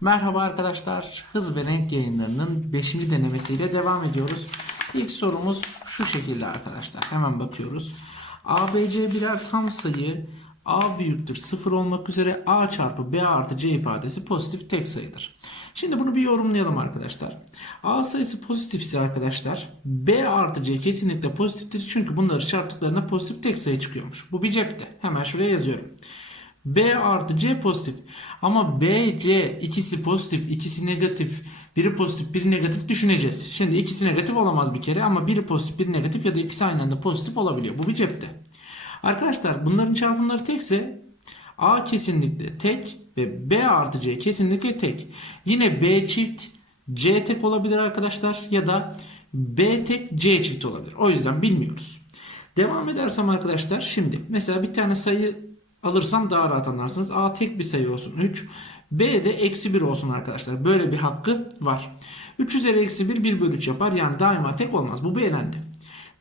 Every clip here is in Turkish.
Merhaba arkadaşlar. Hız ve renk yayınlarının 5. denemesiyle devam ediyoruz. İlk sorumuz şu şekilde arkadaşlar. Hemen bakıyoruz. ABC birer tam sayı. A büyüktür 0 olmak üzere A çarpı B artı C ifadesi pozitif tek sayıdır. Şimdi bunu bir yorumlayalım arkadaşlar. A sayısı pozitifse arkadaşlar B artı C kesinlikle pozitiftir. Çünkü bunları çarptıklarında pozitif tek sayı çıkıyormuş. Bu bir cepte. Hemen şuraya yazıyorum. B artı C pozitif. Ama B, C ikisi pozitif, ikisi negatif, biri pozitif, biri negatif düşüneceğiz. Şimdi ikisi negatif olamaz bir kere ama biri pozitif, biri negatif ya da ikisi aynı anda pozitif olabiliyor. Bu bir cepte. Arkadaşlar bunların çarpımları tekse A kesinlikle tek ve B artı C kesinlikle tek. Yine B çift C tek olabilir arkadaşlar ya da B tek C çift olabilir. O yüzden bilmiyoruz. Devam edersem arkadaşlar şimdi mesela bir tane sayı alırsam daha rahat anlarsınız. A tek bir sayı olsun 3. B de eksi 1 olsun arkadaşlar. Böyle bir hakkı var. 3 üzeri eksi 1 1 bölü 3 yapar. Yani daima tek olmaz. Bu bir elendi.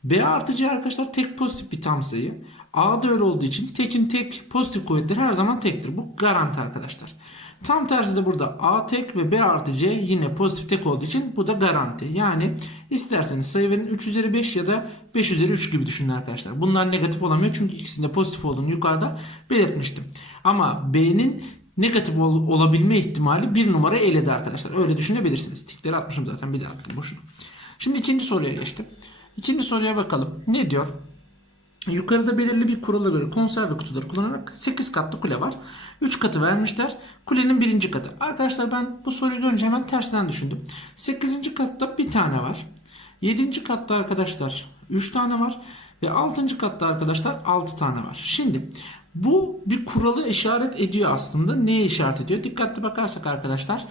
B artı C arkadaşlar tek pozitif bir tam sayı. A da öyle olduğu için tekin tek pozitif kuvvetleri her zaman tektir. Bu garanti arkadaşlar. Tam tersi de burada A tek ve B artı C yine pozitif tek olduğu için bu da garanti. Yani isterseniz sayı verin 3 üzeri 5 ya da 5 üzeri 3 gibi düşünün arkadaşlar. Bunlar negatif olamıyor çünkü ikisinde pozitif olduğunu yukarıda belirtmiştim. Ama B'nin negatif ol- olabilme ihtimali bir numara eledi arkadaşlar. Öyle düşünebilirsiniz. Tikleri atmışım zaten bir daha attım boşuna. Şimdi ikinci soruya geçtim. İkinci soruya bakalım. Ne diyor? Yukarıda belirli bir kurala göre konserve kutuları kullanarak 8 katlı kule var. 3 katı vermişler. Kulenin birinci katı. Arkadaşlar ben bu soruyu görünce hemen tersten düşündüm. 8. katta bir tane var. 7. katta arkadaşlar 3 tane var. Ve 6. katta arkadaşlar 6 tane var. Şimdi bu bir kuralı işaret ediyor aslında. Neye işaret ediyor? Dikkatli bakarsak arkadaşlar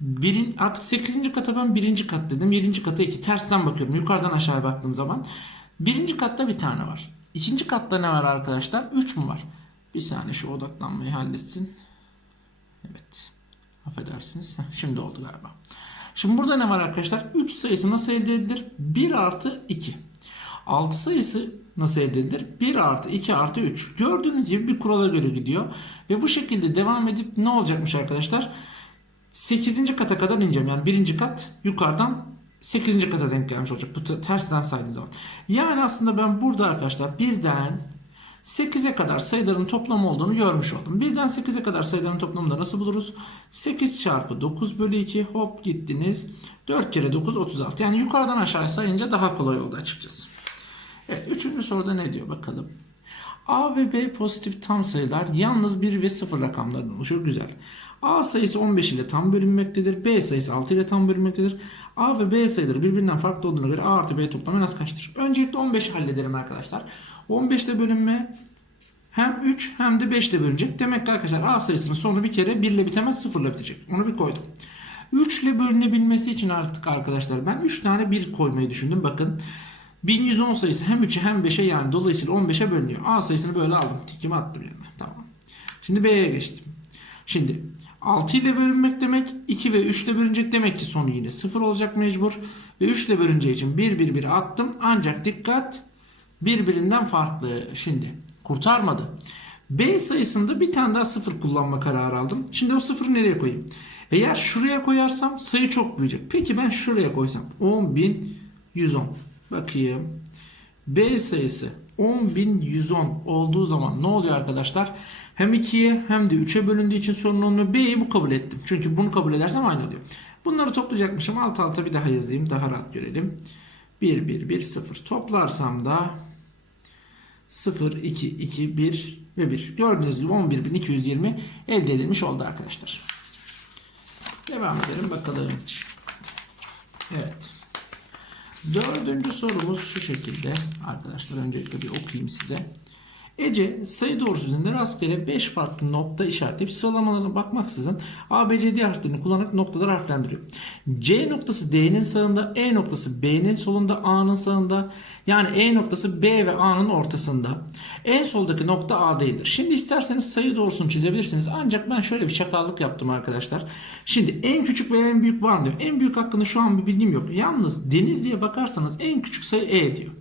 Birin, artık 8. kata ben 1. kat dedim. 7. kata 2. Tersten bakıyorum. Yukarıdan aşağıya baktığım zaman. Birinci katta bir tane var. İkinci katta ne var arkadaşlar? 3 mü var? Bir saniye şu odaklanmayı halletsin. Evet. Affedersiniz. Şimdi oldu galiba. Şimdi burada ne var arkadaşlar? 3 sayısı nasıl elde edilir? 1 artı 2. 6 sayısı nasıl elde edilir? 1 artı 2 artı 3. Gördüğünüz gibi bir kurala göre gidiyor. Ve bu şekilde devam edip ne olacakmış arkadaşlar? 8. kata kadar ineceğim. Yani birinci kat yukarıdan 8. kata denk gelmiş olacak. Bu te- tersten saydığım zaman. Yani aslında ben burada arkadaşlar birden 8'e kadar sayıların toplamı olduğunu görmüş oldum. Birden 8'e kadar sayıların toplamını da nasıl buluruz? 8 çarpı 9 bölü 2 hop gittiniz. 4 kere 9 36. Yani yukarıdan aşağı sayınca daha kolay oldu açıkçası. Evet, üçüncü soruda ne diyor bakalım. A ve B pozitif tam sayılar yalnız 1 ve 0 rakamlarından oluşuyor. Güzel. A sayısı 15 ile tam bölünmektedir. B sayısı 6 ile tam bölünmektedir. A ve B sayıları birbirinden farklı olduğuna göre A artı B toplamı en az kaçtır? Öncelikle 15 hallederim arkadaşlar. 15 ile bölünme hem 3 hem de 5 ile bölünecek. Demek ki arkadaşlar A sayısının sonu bir kere 1 ile bitemez 0 ile bitecek. Onu bir koydum. 3 ile bölünebilmesi için artık arkadaşlar ben 3 tane 1 koymayı düşündüm. Bakın 1110 sayısı hem 3'e hem 5'e yani dolayısıyla 15'e bölünüyor. A sayısını böyle aldım. Tikimi attım yerine. Tamam. Şimdi B'ye geçtim. Şimdi 6 ile bölünmek demek 2 ve 3 ile bölünecek demek ki sonu yine 0 olacak mecbur. Ve 3 ile bölüneceği için 1 1 1 attım. Ancak dikkat birbirinden farklı. Şimdi kurtarmadı. B sayısında bir tane daha 0 kullanma kararı aldım. Şimdi o 0'ı nereye koyayım? Eğer şuraya koyarsam sayı çok büyüyecek. Peki ben şuraya koysam 10.110. Bakayım. B sayısı 10.110 olduğu zaman ne oluyor arkadaşlar? Hem 2'ye hem de 3'e bölündüğü için sorun olmuyor. B'yi bu kabul ettim. Çünkü bunu kabul edersem aynı oluyor. Bunları toplayacakmışım. Alt alta bir daha yazayım. Daha rahat görelim. 1, 1, 1, 0. Toplarsam da 0, 2, 2, 1 ve 1. Gördüğünüz gibi 11.220 elde edilmiş oldu arkadaşlar. Devam edelim bakalım. Evet. Dördüncü sorumuz şu şekilde. Arkadaşlar öncelikle bir okuyayım size. Ece sayı doğrusu üzerinde rastgele 5 farklı nokta işaretleyip sıralamalarına bakmaksızın A, B, C, D harflerini kullanarak noktaları harflendiriyor. C noktası D'nin sağında, E noktası B'nin solunda, A'nın sağında. Yani E noktası B ve A'nın ortasında. En soldaki nokta A değildir. Şimdi isterseniz sayı doğrusunu çizebilirsiniz. Ancak ben şöyle bir çakallık yaptım arkadaşlar. Şimdi en küçük ve en büyük var mı diyor. En büyük hakkında şu an bir bilgim yok. Yalnız Denizli'ye bakarsanız en küçük sayı E diyor.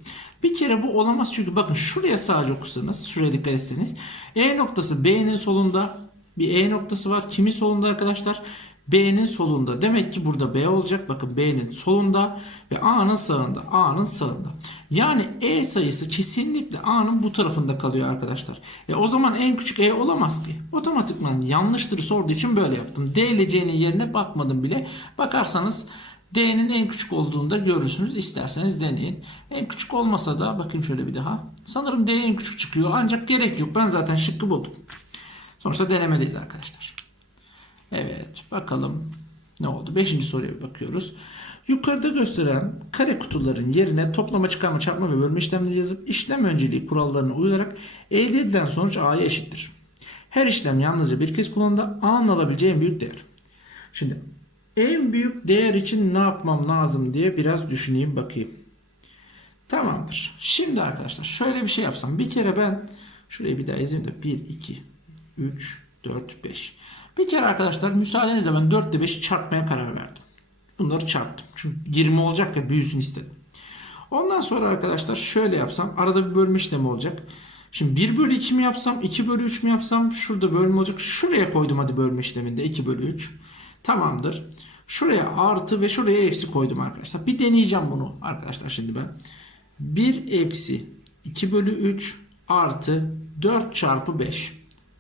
Bir kere bu olamaz çünkü bakın şuraya sadece okursanız, şuraya dikkat etseniz. E noktası B'nin solunda bir E noktası var. Kimin solunda arkadaşlar? B'nin solunda. Demek ki burada B olacak. Bakın B'nin solunda ve A'nın sağında. A'nın sağında. Yani E sayısı kesinlikle A'nın bu tarafında kalıyor arkadaşlar. E o zaman en küçük E olamaz ki. Otomatikman yanlıştır sorduğu için böyle yaptım. D ile C'nin yerine bakmadım bile. Bakarsanız D'nin en küçük olduğunda görürsünüz. İsterseniz deneyin. En küçük olmasa da bakayım şöyle bir daha. Sanırım D en küçük çıkıyor. Ancak gerek yok. Ben zaten şıkkı buldum. Sonuçta denemedeyiz arkadaşlar. Evet bakalım ne oldu? Beşinci soruya bir bakıyoruz. Yukarıda gösteren kare kutuların yerine toplama, çıkarma, çarpma ve bölme işlemleri yazıp işlem önceliği kurallarına uyularak elde edilen sonuç A'ya eşittir. Her işlem yalnızca bir kez kullanıldığında A'nın alabileceği en büyük değer. Şimdi en büyük değer için ne yapmam lazım diye biraz düşüneyim bakayım. Tamamdır. Şimdi arkadaşlar şöyle bir şey yapsam. Bir kere ben şurayı bir daha yazayım da 1, 2, 3, 4, 5. Bir kere arkadaşlar müsaadenizle ben 4 ile 5'i çarpmaya karar verdim. Bunları çarptım. Çünkü 20 olacak ya büyüsün istedim. Ondan sonra arkadaşlar şöyle yapsam arada bir bölme işlemi olacak. Şimdi 1 bölü 2 mi yapsam 2 bölü 3 mü yapsam şurada bölme olacak. Şuraya koydum hadi bölme işleminde 2 bölü 3. Tamamdır. Şuraya artı ve şuraya eksi koydum arkadaşlar. Bir deneyeceğim bunu arkadaşlar şimdi ben. 1 eksi 2 bölü 3 artı 4 çarpı 5.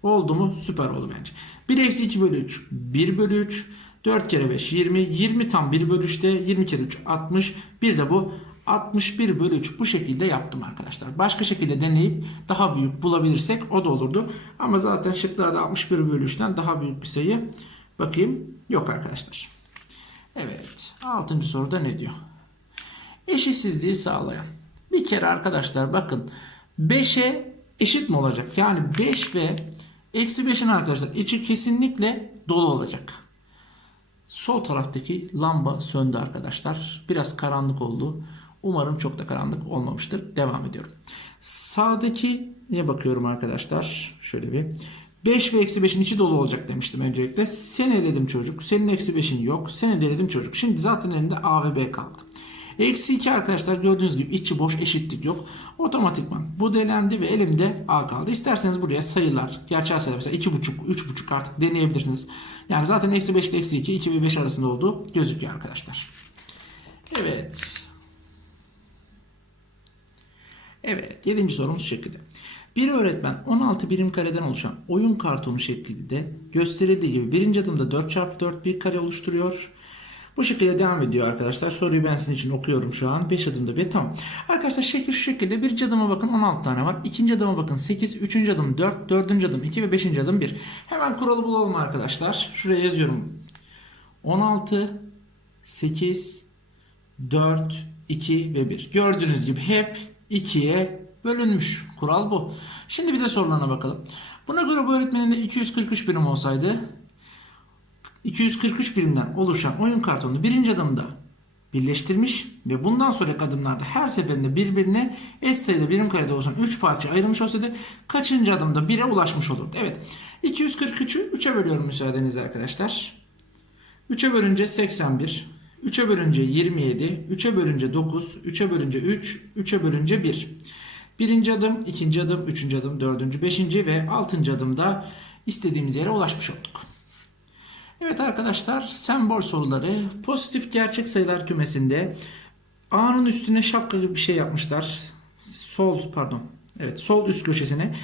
Oldu mu? Süper oldu bence. 1 eksi 2 bölü 3 1 bölü 3 4 kere 5 20 20 tam 1 bölü 3'te 20 kere 3 60 bir de bu 61 bölü 3 bu şekilde yaptım arkadaşlar. Başka şekilde deneyip daha büyük bulabilirsek o da olurdu. Ama zaten şıklarda 61 bölü 3'ten daha büyük bir sayı bakayım yok arkadaşlar. Evet 6. soruda ne diyor? Eşitsizliği sağlayan. Bir kere arkadaşlar bakın 5'e eşit mi olacak? Yani 5 ve eksi 5'in arkadaşlar içi kesinlikle dolu olacak. Sol taraftaki lamba söndü arkadaşlar. Biraz karanlık oldu. Umarım çok da karanlık olmamıştır. Devam ediyorum. Sağdaki ne bakıyorum arkadaşlar? Şöyle bir. 5 ve eksi 5'in içi dolu olacak demiştim öncelikle. Seni eledim çocuk. Senin eksi 5'in yok. Seni de eledim çocuk. Şimdi zaten elinde A ve B kaldı. Eksi 2 arkadaşlar gördüğünüz gibi içi boş eşitlik yok. Otomatikman bu delendi ve elimde A kaldı. İsterseniz buraya sayılar, gerçel sayılar mesela 2,5, 3,5 artık deneyebilirsiniz. Yani zaten eksi 5 ile eksi 2, 2 ve 5 arasında olduğu gözüküyor arkadaşlar. Evet. Evet. 7. sorumuz şekilde. Bir öğretmen 16 birim kareden oluşan oyun kartonu şeklinde gösterildiği gibi birinci adımda 4x4 bir kare oluşturuyor. Bu şekilde devam ediyor arkadaşlar. Soruyu ben sizin için okuyorum şu an. 5 adımda bir tamam. Arkadaşlar şekil şu şekilde. Birinci adıma bakın 16 tane var. İkinci adıma bakın 8. Üçüncü adım 4. Dördüncü adım 2 ve beşinci adım 1. Hemen kuralı bulalım arkadaşlar. Şuraya yazıyorum. 16, 8, 4, 2 ve 1. Gördüğünüz gibi hep 2'ye bölünmüş. Kural bu. Şimdi bize sorularına bakalım. Buna göre bu öğretmenin de 243 birim olsaydı 243 birimden oluşan oyun kartonunu birinci adımda birleştirmiş ve bundan sonraki adımlarda her seferinde birbirine eş sayıda birim karede oluşan 3 parça ayırmış olsaydı kaçıncı adımda 1'e ulaşmış olurdu? Evet. 243'ü 3'e bölüyorum müsaadenizle arkadaşlar. 3'e bölünce 81, 3'e bölünce 27, 3'e bölünce 9, 3'e bölünce 3, 3'e bölünce 1. Birinci adım, ikinci adım, üçüncü adım, dördüncü, beşinci ve altıncı adımda istediğimiz yere ulaşmış olduk. Evet arkadaşlar sembol soruları pozitif gerçek sayılar kümesinde A'nın üstüne şapka gibi bir şey yapmışlar. Sol pardon. Evet sol üst köşesine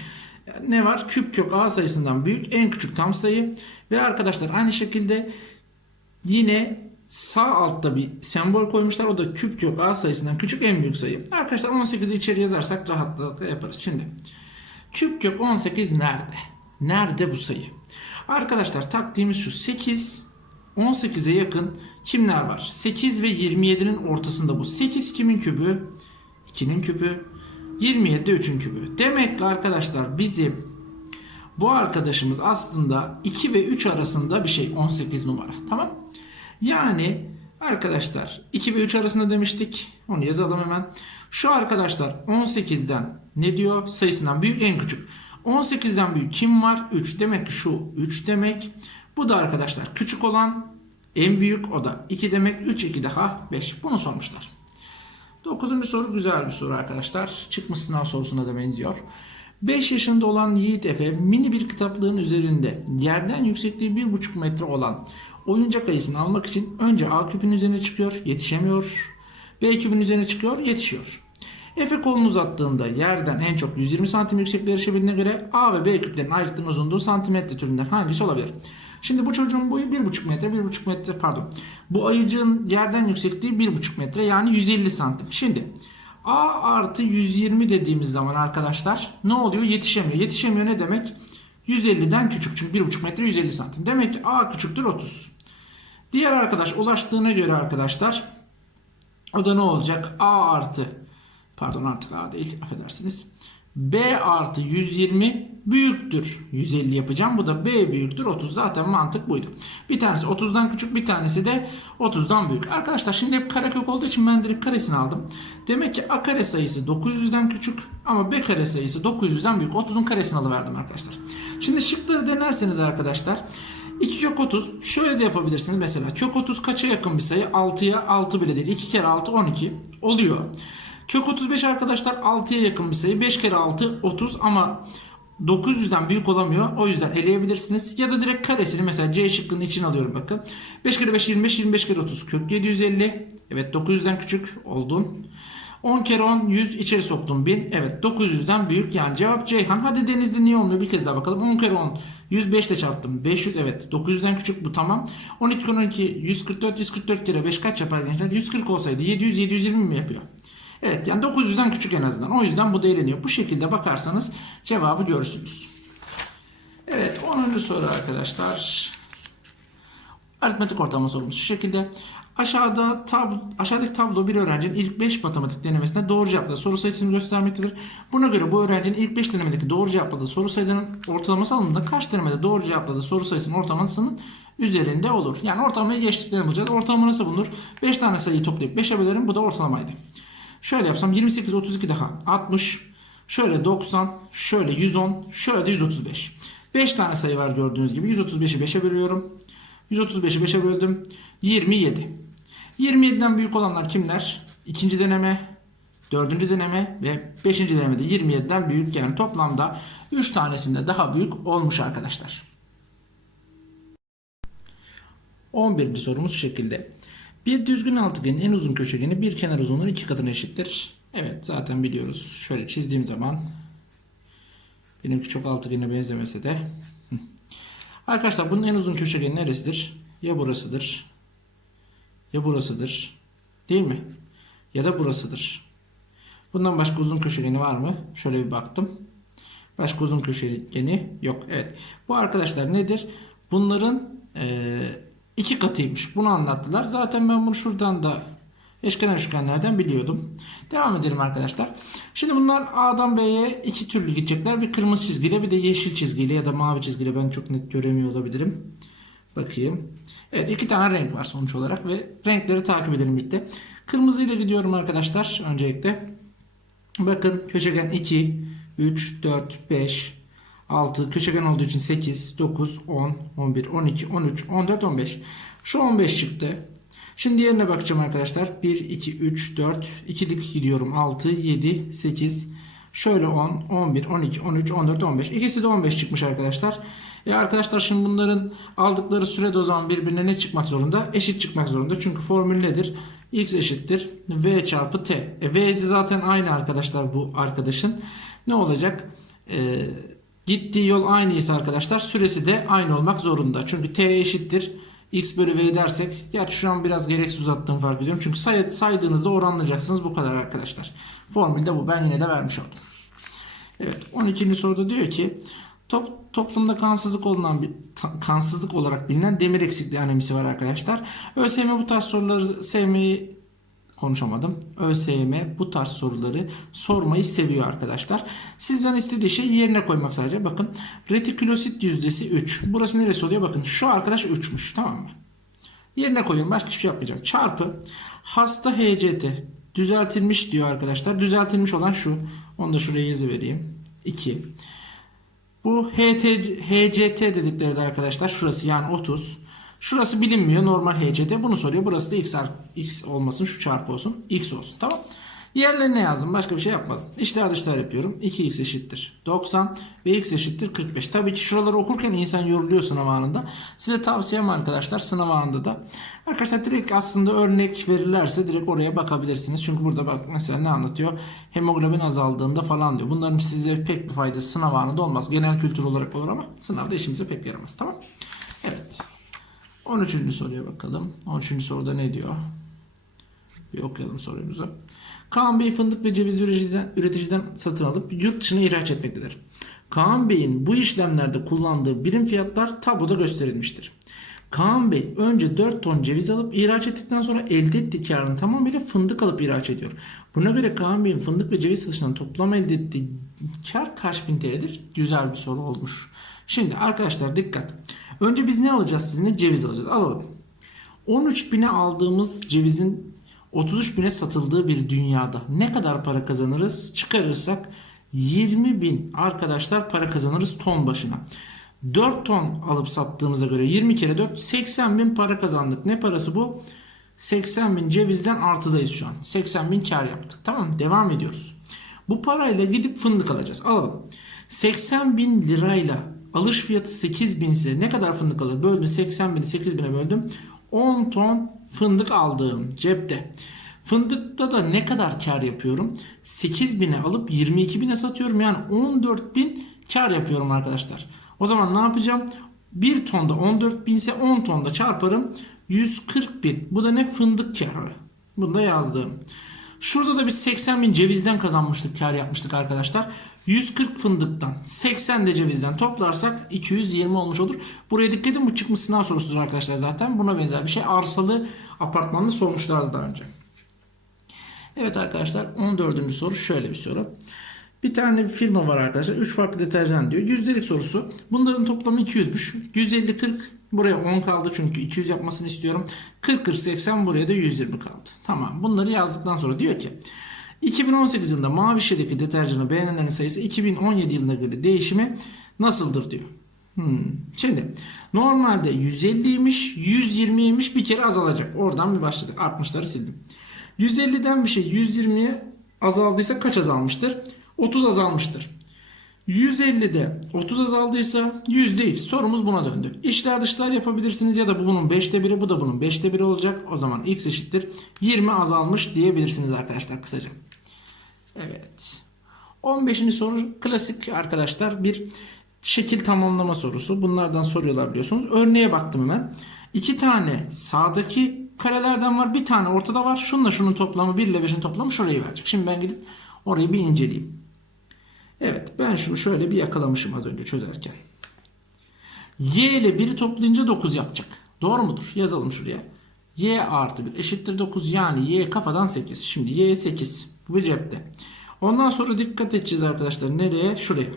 ne var? Küp kök A sayısından büyük en küçük tam sayı ve arkadaşlar aynı şekilde yine sağ altta bir sembol koymuşlar. O da küp kök A sayısından küçük en büyük sayı. Arkadaşlar 18'i içeri yazarsak rahatlıkla yaparız. Şimdi küp kök 18 nerede? Nerede bu sayı? Arkadaşlar taktiğimiz şu 8 18'e yakın kimler var? 8 ve 27'nin ortasında bu. 8 kimin kübü? 2'nin kübü. 27 de 3'ün kübü. Demek ki arkadaşlar bizim bu arkadaşımız aslında 2 ve 3 arasında bir şey 18 numara. Tamam? Yani arkadaşlar 2 ve 3 arasında demiştik. Onu yazalım hemen. Şu arkadaşlar 18'den ne diyor? Sayısından büyük en küçük. 18'den büyük kim var? 3. Demek ki şu 3 demek. Bu da arkadaşlar küçük olan en büyük o da 2 demek. 3 2 daha 5. Bunu sormuşlar. 9. soru güzel bir soru arkadaşlar. Çıkmış sınav sorusuna da benziyor. 5 yaşında olan Yiğit Efe mini bir kitaplığın üzerinde yerden yüksekliği 1,5 metre olan oyuncak ayısını almak için önce A küpün üzerine çıkıyor, yetişemiyor. B küpün üzerine çıkıyor, yetişiyor. Efe kolunu uzattığında yerden en çok 120 santim yüksekliğe erişebildiğine göre A ve B küplerin ayrıklığının uzunluğu santimetre türünden hangisi olabilir? Şimdi bu çocuğun boyu 1,5 metre, 1,5 metre pardon. Bu ayıcığın yerden yüksekliği 1,5 metre yani 150 santim. Şimdi A artı 120 dediğimiz zaman arkadaşlar ne oluyor? Yetişemiyor. Yetişemiyor ne demek? 150'den küçük çünkü 1,5 metre 150 santim. Demek ki A küçüktür 30. Diğer arkadaş ulaştığına göre arkadaşlar o da ne olacak? A artı pardon artık A değil affedersiniz. B artı 120 büyüktür 150 yapacağım. Bu da B büyüktür 30. Zaten mantık buydu. Bir tanesi 30'dan küçük bir tanesi de 30'dan büyük. Arkadaşlar şimdi hep karekök olduğu için ben direkt karesini aldım. Demek ki A kare sayısı 900'den küçük ama B kare sayısı 900'den büyük. 30'un karesini alıverdim arkadaşlar. Şimdi şıkları denerseniz arkadaşlar 2 kök 30 şöyle de yapabilirsiniz mesela kök 30 kaça yakın bir sayı 6'ya 6 bile değil 2 kere 6 12 oluyor. Kök 35 arkadaşlar 6'ya yakın bir sayı 5 kere 6 30 ama 900'den büyük olamıyor. O yüzden eleyebilirsiniz. Ya da direkt karesini mesela C şıkkının içine alıyorum bakın. 5 kere 5 25 25 kere 30 kök 750. Evet 900'den küçük oldun. 10 kere 10 100 içeri soktum 1000. Evet 900'den büyük yani cevap Ceyhan. Hadi Denizli niye olmuyor bir kez daha bakalım. 10 kere 10 105 ile çarptım. 500 evet 900'den küçük bu tamam. 12 kere 12 144 144 kere 5 kaç yapar gençler? 140 olsaydı 700 720 mi yapıyor? Evet yani 900'den küçük en azından. O yüzden bu da. Bu şekilde bakarsanız cevabı görürsünüz. Evet 10. soru arkadaşlar. Aritmetik ortalama sorumuz şu şekilde. Aşağıda tablo, aşağıdaki tablo bir öğrencinin ilk 5 matematik denemesinde doğru cevapladığı soru sayısını göstermektedir. Buna göre bu öğrencinin ilk 5 denemedeki doğru cevapladığı soru sayılarının ortalaması alındığında kaç denemede doğru cevapladığı soru sayısının ortalamasının üzerinde olur. Yani ortalamayı geçtiklerini bulacağız. Ortalama nasıl bulunur? 5 tane sayıyı toplayıp 5'e bölerim. Bu da ortalamaydı. Şöyle yapsam 28 32 daha 60. Şöyle 90, şöyle 110, şöyle de 135. 5 tane sayı var gördüğünüz gibi. 135'i 5'e bölüyorum. 135'i 5'e böldüm. 27. 27'den büyük olanlar kimler? İkinci deneme, dördüncü deneme ve beşinci denemede 27'den büyük yani toplamda 3 tanesinde daha büyük olmuş arkadaşlar. 11. sorumuz şu şekilde. Bir düzgün altıgenin en uzun köşegeni bir kenar uzunluğu iki katına eşittir. Evet zaten biliyoruz. Şöyle çizdiğim zaman benimki çok altıgene benzemese de. Arkadaşlar bunun en uzun köşegeni neresidir? Ya burasıdır. Ya burasıdır. Değil mi? Ya da burasıdır. Bundan başka uzun köşegeni var mı? Şöyle bir baktım. Başka uzun köşegeni yok. Evet. Bu arkadaşlar nedir? Bunların eee iki katıymış. Bunu anlattılar. Zaten ben bunu şuradan da eşkenar üçgenlerden biliyordum. Devam edelim arkadaşlar. Şimdi bunlar A'dan B'ye iki türlü gidecekler. Bir kırmızı çizgiyle bir de yeşil çizgiyle ya da mavi çizgiyle ben çok net göremiyor olabilirim. Bakayım. Evet iki tane renk var sonuç olarak ve renkleri takip edelim birlikte. Kırmızı ile gidiyorum arkadaşlar öncelikle. Bakın köşegen 2, 3, 4, 5, 6 köşegen olduğu için 8, 9, 10, 11, 12, 13, 14, 15. Şu 15 çıktı. Şimdi diğerine bakacağım arkadaşlar. 1, 2, 3, 4, 2'lik gidiyorum. 6, 7, 8, şöyle 10, 11, 12, 13, 14, 15. İkisi de 15 çıkmış arkadaşlar. E arkadaşlar şimdi bunların aldıkları sürede o zaman birbirine ne çıkmak zorunda? Eşit çıkmak zorunda. Çünkü formül nedir? X eşittir V çarpı T. E, V'si zaten aynı arkadaşlar bu arkadaşın. Ne olacak? Eee Gittiği yol aynıysa arkadaşlar süresi de aynı olmak zorunda. Çünkü t eşittir x bölü v dersek. Gerçi şu an biraz gereksiz uzattığım fark ediyorum. Çünkü say saydığınızda oranlayacaksınız. Bu kadar arkadaşlar. Formülde bu. Ben yine de vermiş oldum. Evet 12. soruda diyor ki top, toplumda kansızlık olunan bir kansızlık olarak bilinen demir eksikliği anemisi var arkadaşlar. ÖSYM bu tarz soruları sevmeyi konuşamadım. ÖSYM bu tarz soruları sormayı seviyor arkadaşlar. Sizden istediği şey yerine koymak sadece. Bakın retikülosit yüzdesi 3. Burası neresi oluyor? Bakın şu arkadaş 3'müş tamam mı? Yerine koyuyorum. Başka hiçbir şey yapmayacağım. Çarpı hasta HCT düzeltilmiş diyor arkadaşlar. Düzeltilmiş olan şu. Onu da şuraya yazı vereyim. 2. Bu HT, HCT dedikleri de arkadaşlar şurası yani 30. Şurası bilinmiyor normal HCT bunu soruyor. Burası da x, x olmasın şu çarpı olsun x olsun tamam. Yerlerine yazdım. Başka bir şey yapmadım. İşler dışlar yapıyorum. 2x eşittir 90 ve x eşittir 45. Tabii ki şuraları okurken insan yoruluyor sınav anında. Size tavsiyem arkadaşlar sınav anında da. Arkadaşlar direkt aslında örnek verirlerse direkt oraya bakabilirsiniz. Çünkü burada bak mesela ne anlatıyor? Hemoglobin azaldığında falan diyor. Bunların size pek bir faydası sınav anında olmaz. Genel kültür olarak olur ama sınavda işimize pek yaramaz. Tamam. Evet. 13. soruya bakalım. 13. soruda ne diyor? Bir okuyalım sorumuzu. Kaan Bey fındık ve ceviz üreticiden, üreticiden satın alıp yurt dışına ihraç etmektedir. Kaan Bey'in bu işlemlerde kullandığı birim fiyatlar tabloda gösterilmiştir. Kaan Bey önce 4 ton ceviz alıp ihraç ettikten sonra elde ettiği karın tamamıyla fındık alıp ihraç ediyor. Buna göre Kaan Bey'in fındık ve ceviz satışından toplam elde ettiği kar kaç bin TL'dir? Güzel bir soru olmuş. Şimdi arkadaşlar dikkat. Önce biz ne alacağız sizinle? Ceviz alacağız. Alalım. 13 bine aldığımız cevizin 33 bine satıldığı bir dünyada ne kadar para kazanırız? Çıkarırsak 20 bin arkadaşlar para kazanırız ton başına. 4 ton alıp sattığımıza göre 20 kere 4 80 bin para kazandık. Ne parası bu? 80 bin cevizden artıdayız şu an. 80 bin kar yaptık. Tamam devam ediyoruz. Bu parayla gidip fındık alacağız. Alalım. 80 bin lirayla alış fiyatı 8 bin ise ne kadar fındık alır? Böldüm 80 bini 8 bine böldüm. 10 ton fındık aldığım cepte. Fındıkta da ne kadar kar yapıyorum? 8 bine alıp 22 bine satıyorum. Yani 14 bin kar yapıyorum arkadaşlar. O zaman ne yapacağım? 1 tonda 14 bin ise 10 tonda çarparım. 140 bin. Bu da ne? Fındık karı. Bunu da yazdım. Şurada da biz 80 bin cevizden kazanmıştık, kar yapmıştık arkadaşlar. 140 fındıktan, 80 de cevizden toplarsak 220 olmuş olur. Buraya dikkat edin bu çıkmış sınav sorusudur arkadaşlar zaten. Buna benzer bir şey arsalı apartmanlı sormuşlardı daha önce. Evet arkadaşlar 14. soru şöyle bir soru. Bir tane bir firma var arkadaşlar. 3 farklı deterjan diyor. Yüzdelik sorusu. Bunların toplamı 200'müş. 150 40 buraya 10 kaldı çünkü 200 yapmasını istiyorum. 40 40 80 buraya da 120 kaldı. Tamam. Bunları yazdıktan sonra diyor ki 2018 yılında mavi şişedeki deterjanı beğenenlerin sayısı 2017 yılına göre değişimi nasıldır diyor. Hmm. Şimdi normalde 150'ymiş 120'ymiş bir kere azalacak. Oradan bir başladık. Artmışları sildim. 150'den bir şey 120'ye azaldıysa kaç azalmıştır? 30 azalmıştır. 150'de 30 azaldıysa %x sorumuz buna döndü. İşler dışlar yapabilirsiniz ya da bu bunun 5'te 1'i bu da bunun 5'te 1'i olacak. O zaman x eşittir 20 azalmış diyebilirsiniz arkadaşlar kısaca. Evet. 15. soru klasik arkadaşlar bir şekil tamamlama sorusu. Bunlardan soruyorlar biliyorsunuz. Örneğe baktım hemen. İki tane sağdaki karelerden var. Bir tane ortada var. Şununla şunun toplamı 1 ile 5'in toplamı şurayı verecek. Şimdi ben gidip orayı bir inceleyeyim. Evet ben şunu şöyle bir yakalamışım az önce çözerken. Y ile 1'i toplayınca 9 yapacak. Doğru mudur? Yazalım şuraya. Y artı 1 eşittir 9 yani Y kafadan 8. Şimdi Y 8. Bu cepte. Ondan sonra dikkat edeceğiz arkadaşlar. Nereye? Şuraya.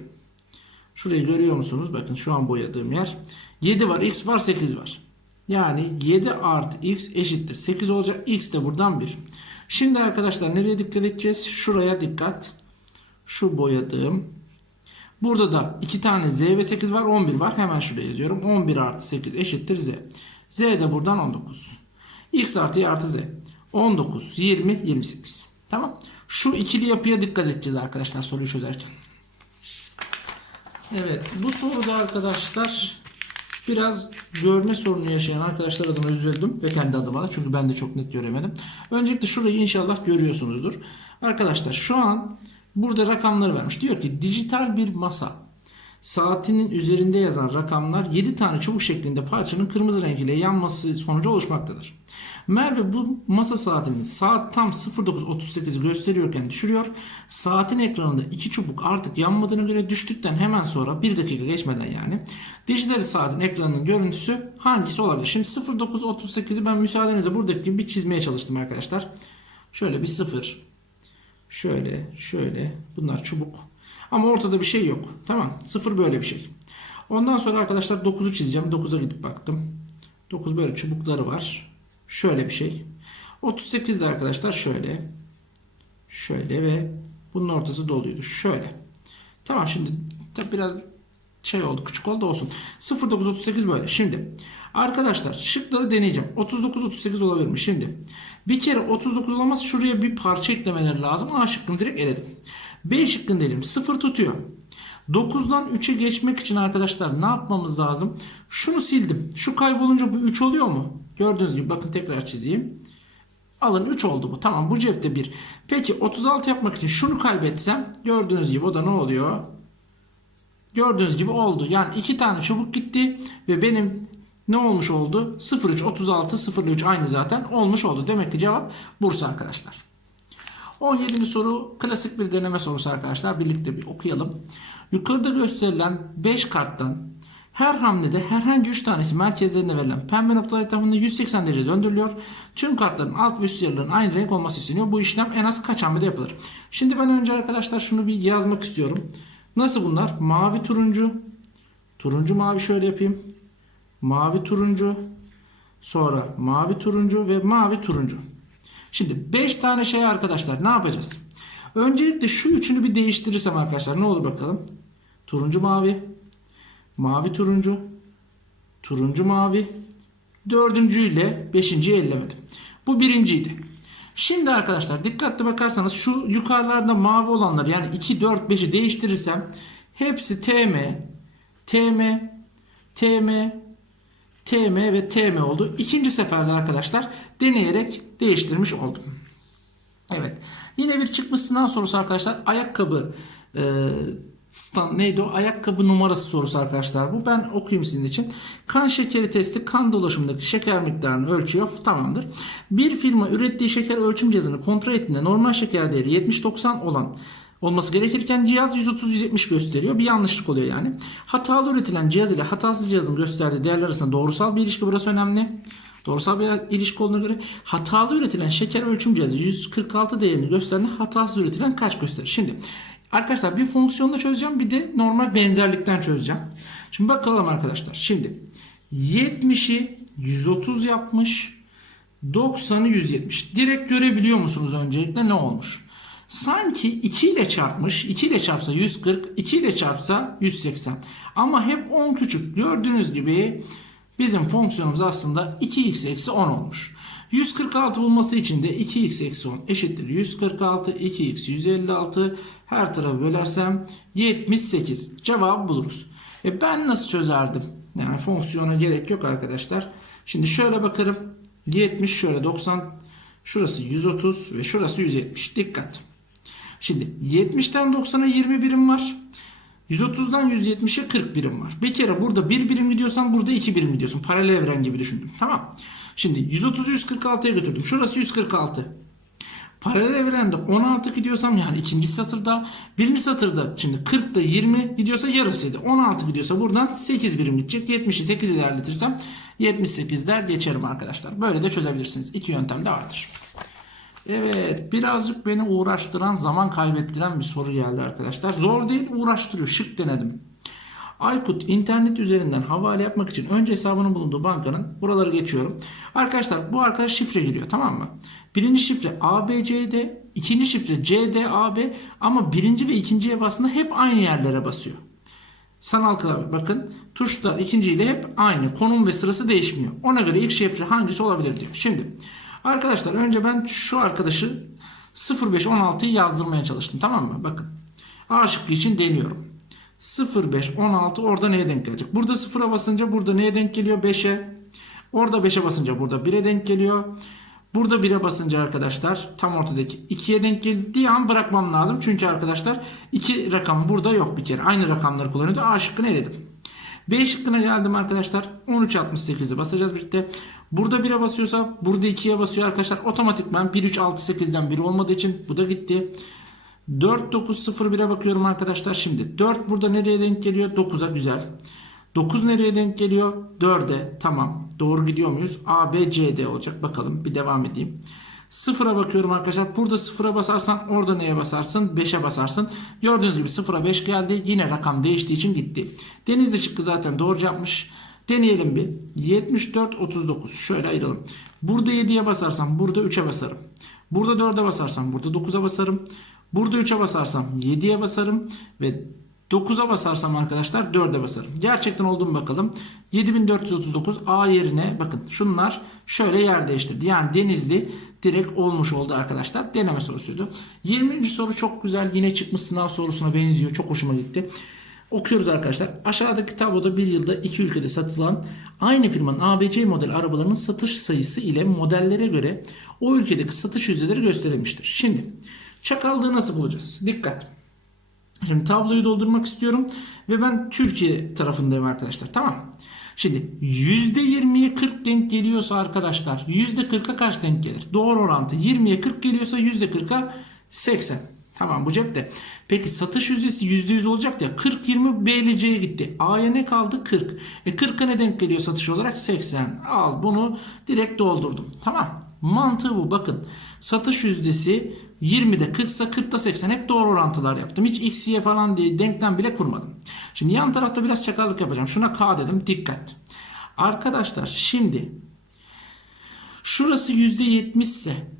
Şurayı görüyor musunuz? Bakın şu an boyadığım yer. 7 var, X var, 8 var. Yani 7 artı X eşittir. 8 olacak. X de buradan 1. Şimdi arkadaşlar nereye dikkat edeceğiz? Şuraya dikkat. Şu boyadığım. Burada da 2 tane Z ve 8 var. 11 var. Hemen şuraya yazıyorum. 11 artı 8 eşittir Z. Z de buradan 19. X artı Y artı Z. 19, 20, 28. Tamam. Şu ikili yapıya dikkat edeceğiz arkadaşlar soruyu çözerken. Evet bu soruda arkadaşlar biraz görme sorunu yaşayan arkadaşlar adına üzüldüm ve kendi adıma da çünkü ben de çok net göremedim. Öncelikle şurayı inşallah görüyorsunuzdur. Arkadaşlar şu an burada rakamları vermiş. Diyor ki dijital bir masa saatinin üzerinde yazan rakamlar 7 tane çubuk şeklinde parçanın kırmızı renk ile yanması sonucu oluşmaktadır. Merve bu masa saatinin saat tam 09.38'i gösteriyorken düşürüyor. Saatin ekranında iki çubuk artık yanmadığını göre düştükten hemen sonra 1 dakika geçmeden yani dijital saatin ekranının görüntüsü hangisi olabilir? Şimdi 09.38'i ben müsaadenizle buradaki gibi bir çizmeye çalıştım arkadaşlar. Şöyle bir sıfır. Şöyle, şöyle. Bunlar çubuk. Ama ortada bir şey yok. Tamam. Sıfır böyle bir şey. Ondan sonra arkadaşlar 9'u çizeceğim. 9'a gidip baktım. 9 böyle çubukları var. Şöyle bir şey. 38 de arkadaşlar şöyle. Şöyle ve bunun ortası doluydu. Şöyle. Tamam şimdi tabi biraz şey oldu küçük oldu olsun. 0938 böyle. Şimdi Arkadaşlar şıkları deneyeceğim. 39 38 olabilir mi? Şimdi bir kere 39 olamaz. Şuraya bir parça eklemeleri lazım. A şıkkını direkt eledim. B şıkkını dedim. 0 tutuyor. 9'dan 3'e geçmek için arkadaşlar ne yapmamız lazım? Şunu sildim. Şu kaybolunca bu 3 oluyor mu? Gördüğünüz gibi bakın tekrar çizeyim. Alın 3 oldu bu. Tamam bu cepte 1. Peki 36 yapmak için şunu kaybetsem gördüğünüz gibi o da ne oluyor? Gördüğünüz gibi oldu. Yani iki tane çubuk gitti ve benim ne olmuş oldu? 03 36 03 aynı zaten olmuş oldu. Demek ki cevap Bursa arkadaşlar. 17. soru klasik bir deneme sorusu arkadaşlar. Birlikte bir okuyalım. Yukarıda gösterilen 5 karttan her hamlede herhangi 3 tanesi merkezlerine verilen pembe noktalar etrafında 180 derece döndürülüyor. Tüm kartların alt ve üst yerlerinin aynı renk olması isteniyor. Bu işlem en az kaç hamlede yapılır? Şimdi ben önce arkadaşlar şunu bir yazmak istiyorum. Nasıl bunlar? Mavi turuncu. Turuncu mavi şöyle yapayım. Mavi turuncu. Sonra mavi turuncu ve mavi turuncu. Şimdi 5 tane şey arkadaşlar ne yapacağız? Öncelikle şu üçünü bir değiştirirsem arkadaşlar ne olur bakalım. Turuncu mavi. Mavi turuncu. Turuncu mavi. Dördüncüyle beşinciyi ellemedim. Bu birinciydi. Şimdi arkadaşlar dikkatli bakarsanız şu yukarılarda mavi olanlar yani 2, 4, 5'i değiştirirsem hepsi TM, TM, TM, TM ve TM oldu. İkinci seferde arkadaşlar deneyerek değiştirmiş oldum. Evet. Yine bir çıkmış sınav sorusu arkadaşlar. Ayakkabı e, stand, neydi o? Ayakkabı numarası sorusu arkadaşlar. Bu ben okuyayım sizin için. Kan şekeri testi kan dolaşımındaki şeker miktarını ölçüyor. Tamamdır. Bir firma ürettiği şeker ölçüm cihazını kontrol ettiğinde normal şeker değeri 70-90 olan olması gerekirken cihaz 130-170 gösteriyor. Bir yanlışlık oluyor yani. Hatalı üretilen cihaz ile hatasız cihazın gösterdiği değerler arasında doğrusal bir ilişki burası önemli. Doğrusal bir ilişki olduğuna göre hatalı üretilen şeker ölçüm cihazı 146 değerini gösterdiğinde hatasız üretilen kaç gösterir? Şimdi arkadaşlar bir fonksiyonla çözeceğim bir de normal benzerlikten çözeceğim. Şimdi bakalım arkadaşlar. Şimdi 70'i 130 yapmış 90'ı 170. Direkt görebiliyor musunuz öncelikle ne olmuş? Sanki 2 ile çarpmış. 2 ile çarpsa 140, 2 ile çarpsa 180. Ama hep 10 küçük. Gördüğünüz gibi bizim fonksiyonumuz aslında 2x eksi 10 olmuş. 146 bulması için de 2x eksi 10 eşittir 146, 2x 156 her tarafı bölersem 78 cevabı buluruz. E ben nasıl çözerdim? Yani fonksiyona gerek yok arkadaşlar. Şimdi şöyle bakarım. 70 şöyle 90 şurası 130 ve şurası 170 dikkat. Şimdi 70'ten 90'a 20 birim var. 130'dan 170'e 40 birim var. Bir kere burada 1 birim gidiyorsan burada 2 birim gidiyorsun. Paralel evren gibi düşündüm. Tamam. Şimdi 130'u 146'ya götürdüm. Şurası 146. Paralel evrende 16 gidiyorsam yani ikinci satırda birinci satırda şimdi 40'da 20 gidiyorsa yarısıydı. 16 gidiyorsa buradan 8 birim gidecek. 70'i 8 ilerletirsem 78 der geçerim arkadaşlar. Böyle de çözebilirsiniz. İki yöntem de vardır. Evet birazcık beni uğraştıran zaman kaybettiren bir soru geldi arkadaşlar. Zor değil uğraştırıyor. Şık denedim. Aykut internet üzerinden havale yapmak için önce hesabının bulunduğu bankanın buraları geçiyorum. Arkadaşlar bu arkadaş şifre giriyor tamam mı? Birinci şifre ABCD, ikinci şifre CDAB ama birinci ve ikinciye bastığında hep aynı yerlere basıyor. Sanal klavye bakın tuşlar ikinciyle hep aynı. Konum ve sırası değişmiyor. Ona göre ilk şifre hangisi olabilir diyor. Şimdi arkadaşlar önce ben şu arkadaşı 0516'yı yazdırmaya çalıştım tamam mı? Bakın A şıkkı için deniyorum. 05 16 orada neye denk gelecek? Burada 0'a basınca burada neye denk geliyor? 5'e. Orada 5'e basınca burada 1'e denk geliyor. Burada 1'e basınca arkadaşlar tam ortadaki 2'ye denk geldiği an bırakmam lazım. Çünkü arkadaşlar 2 rakam burada yok bir kere. Aynı rakamları kullanıyordu. A şıkkını eledim. B şıkkına geldim arkadaşlar. 13.68'i basacağız birlikte. Burada 1'e basıyorsa burada 2'ye basıyor arkadaşlar. Otomatikman 1.3.68'den 1 olmadığı için bu da gitti. 4901'e bakıyorum arkadaşlar şimdi. 4 burada nereye denk geliyor? 9'a güzel. 9 nereye denk geliyor? 4'e. Tamam. Doğru gidiyor muyuz? A, B, C, D olacak. Bakalım bir devam edeyim. 0'a bakıyorum arkadaşlar. Burada 0'a basarsan orada neye basarsın? 5'e basarsın. Gördüğünüz gibi 0'a 5 geldi. Yine rakam değiştiği için gitti. Denizli şıkkı zaten doğru yapmış. Deneyelim bir. 74, 39. Şöyle ayıralım. Burada 7'ye basarsam burada 3'e basarım. Burada 4'e basarsam burada 9'a basarım. Burada 3'e basarsam 7'ye basarım ve 9'a basarsam arkadaşlar 4'e basarım. Gerçekten oldu mu bakalım. 7439 A yerine bakın şunlar şöyle yer değiştirdi. Yani Denizli direkt olmuş oldu arkadaşlar. Deneme sorusuydu. 20. soru çok güzel. Yine çıkmış sınav sorusuna benziyor. Çok hoşuma gitti. Okuyoruz arkadaşlar. Aşağıdaki tabloda bir yılda iki ülkede satılan aynı firmanın ABC model arabalarının satış sayısı ile modellere göre o ülkedeki satış yüzdeleri gösterilmiştir. Şimdi çakallığı nasıl bulacağız? Dikkat. Şimdi tabloyu doldurmak istiyorum ve ben Türkiye tarafındayım arkadaşlar. Tamam. Şimdi %20'ye 40 denk geliyorsa arkadaşlar %40'a kaç denk gelir? Doğru orantı 20'ye 40 geliyorsa %40'a 80. Tamam bu cepte. Peki satış yüzdesi %100 olacak ya 40-20 B ile C'ye gitti. A'ya ne kaldı? 40. E 40'a ne denk geliyor satış olarak? 80. Al bunu direkt doldurdum. Tamam. Mantığı bu. Bakın satış yüzdesi 20'de 40 ise 40'da 80 hep doğru orantılar yaptım. Hiç x, y falan diye denklem bile kurmadım. Şimdi yan tarafta biraz çakallık yapacağım. Şuna k dedim. Dikkat. Arkadaşlar şimdi şurası %70 ise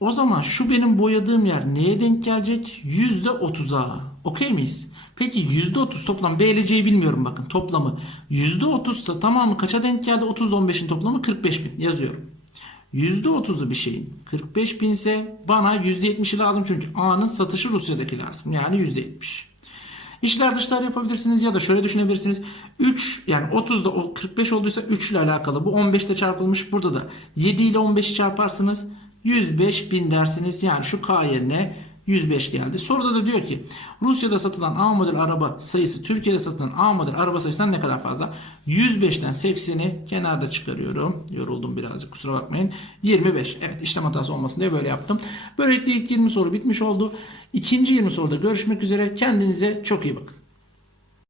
o zaman şu benim boyadığım yer neye denk gelecek? %30'a. Okey miyiz? Peki %30 toplam B ile C'yi bilmiyorum bakın toplamı. %30 ise tamamı kaça denk geldi? 30 15'in toplamı 45 bin yazıyorum. %30'u bir şeyin 45 bin ise bana %70'i lazım çünkü A'nın satışı Rusya'daki lazım. Yani %70. İşler dışlar yapabilirsiniz ya da şöyle düşünebilirsiniz. 3 yani 30'da o 45 olduysa 3 ile alakalı. Bu 15 ile çarpılmış. Burada da 7 ile 15'i çarparsınız. 105 bin dersiniz. Yani şu K yerine 105 geldi. Soruda da diyor ki Rusya'da satılan A model araba sayısı Türkiye'de satılan A model araba sayısından ne kadar fazla? 105'ten 80'i kenarda çıkarıyorum. Yoruldum birazcık kusura bakmayın. 25. Evet işlem hatası olmasın diye böyle yaptım. Böylelikle ilk 20 soru bitmiş oldu. İkinci 20 soruda görüşmek üzere. Kendinize çok iyi bakın.